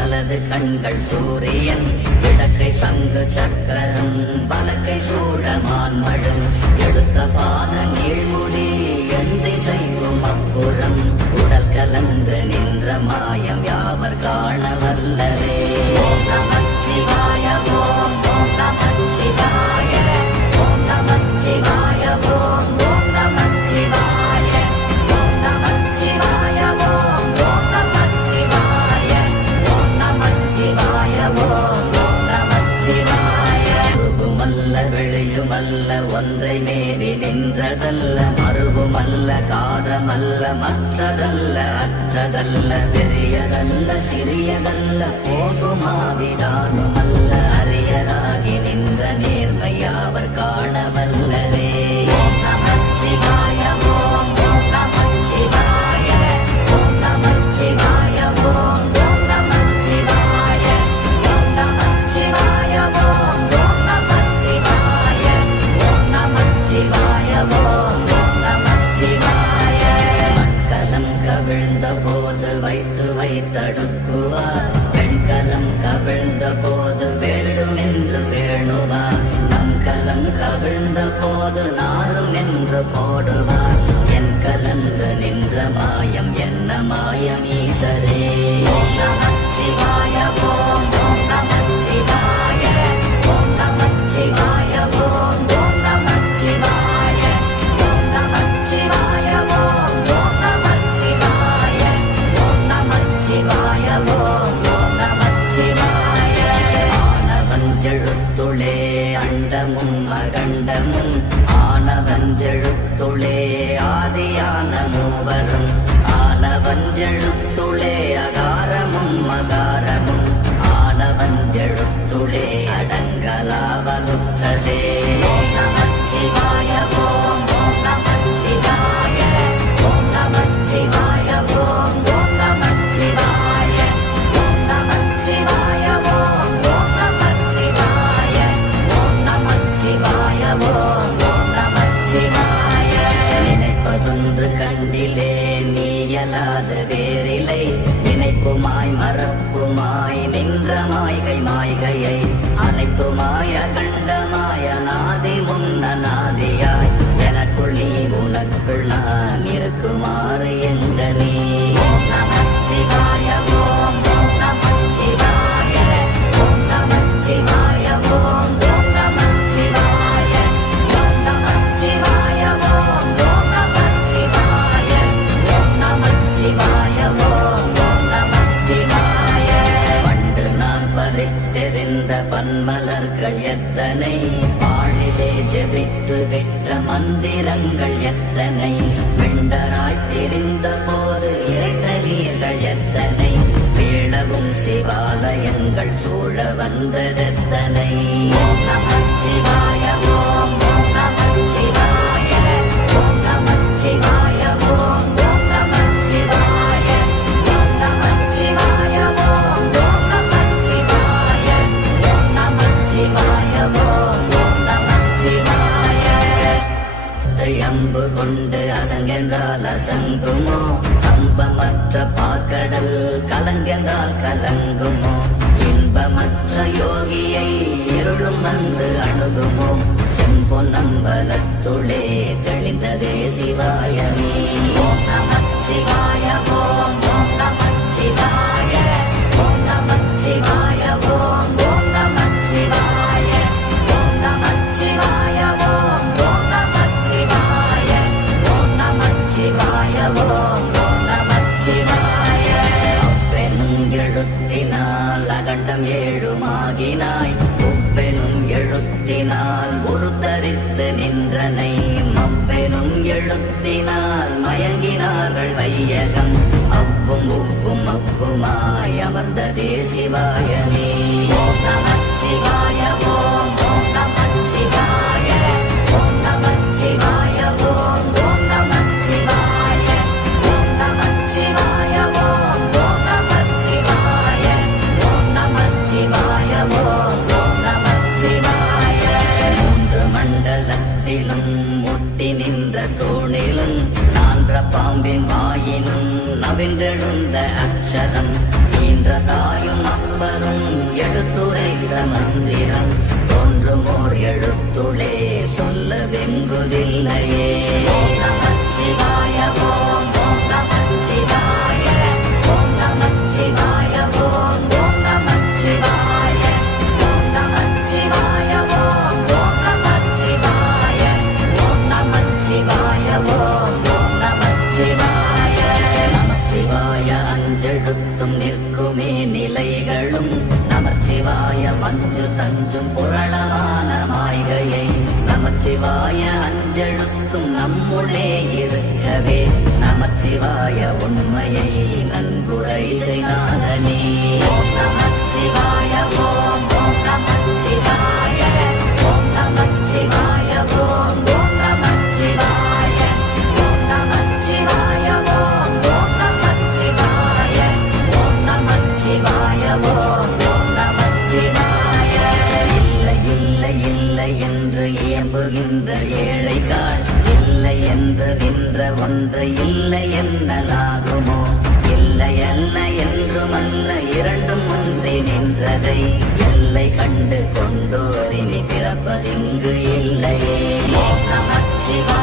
வலது கண்கள் சூரியன் இடக்கை சங்கு சக்கரம் வலக்கை சூழமான் மழு எடுத்த பாத நீழ்முடி எண் திசைக்கும் அப்புறம் உடல் கலந்து நின்ற மாயம் யாவர் காண வல்லரே? மல்ல வெளியுமல்ல ஒன்றை மேவி நின்றதல்ல மறுவுமல்ல காதமல்ல மற்றதல்ல அற்றதல்ல பெரியதல்ல சிறியதல்ல போகுமாவிதானுமல்ல அரியதாகி நின்ற நேர்மையாவர் காணவல்ல. போடுவார். என் கலந்து நின்ற மாயம் என்ன மாயம் ஈசரே? ஓம் ஓம் ஓம் ஓம் நமச்சிவாய ஓம் ஓம் அண்டமும் அகண்டமும் ஆனவஞ்செழுத்துளே ஆதியான மூவரும். ஆனவஞ்செழுத்துளே அகாரமும் மகாரமும். ஆனவஞ்செழுத்துளே அடங்கலாவலும். அன்பிலே நீயலாத வேறிலை நினைப்புமாய் மறப்புமாய் நின்ற மாய்கை மாய்கையை அனைத்துமாய் எத்தனை பாழிலே ஜெபித்து விட்ட மந்திரங்கள் எத்தனை? வெண்டராய் தெரிந்த போது இறைத்தறியர்கள் எத்தனை? வேளவும் சிவாலயங்கள் சூழ வந்ததெத்தனை? சிவாய கலங்கென்றால் அசங்குமோ? கம்பமற்ற பாக்கடல் கலங்கென்றால் கலங்குமோ? இன்பமற்ற யோகியை இருளும் வந்து அணுகுமோ? செம்பொன் நம்பலத்துளே தெளிந்ததே சிவாயமே. சிவா எழுத்தினால் மயங்கினார்கள் வையகம். அவ்வும் உப்பும் அப்புமாய் அமர்ந்த தேசிவாயமே சிவாயமோ. நாடகம் ஈன்ற தாயும் அப்பரும் எடுத்துரைந்த மந்திரம். தோன்றுமோர் எழுத்துளே சொல்ல வெங்குதில்லையே நமச்சிவாயவோ பிரணவான மாய்கையை நமச்சிவாய அஞ்செழுத்தும் நம்முள்ளே இருக்கவே. நமச்சிவாய உண்மையை நன்குரை செய்தானே நமச்சிவாய ஓம் நமச்சிவாய ஒன்று இல்லை என்னலாகுமோ? இல்லை அல்ல என்றும் அல்ல இரண்டும் ஒன்றி நின்றதை எல்லை கண்டு கொண்டோரினி பிறப்பதிங்கு இல்லையே. நமச்சிவா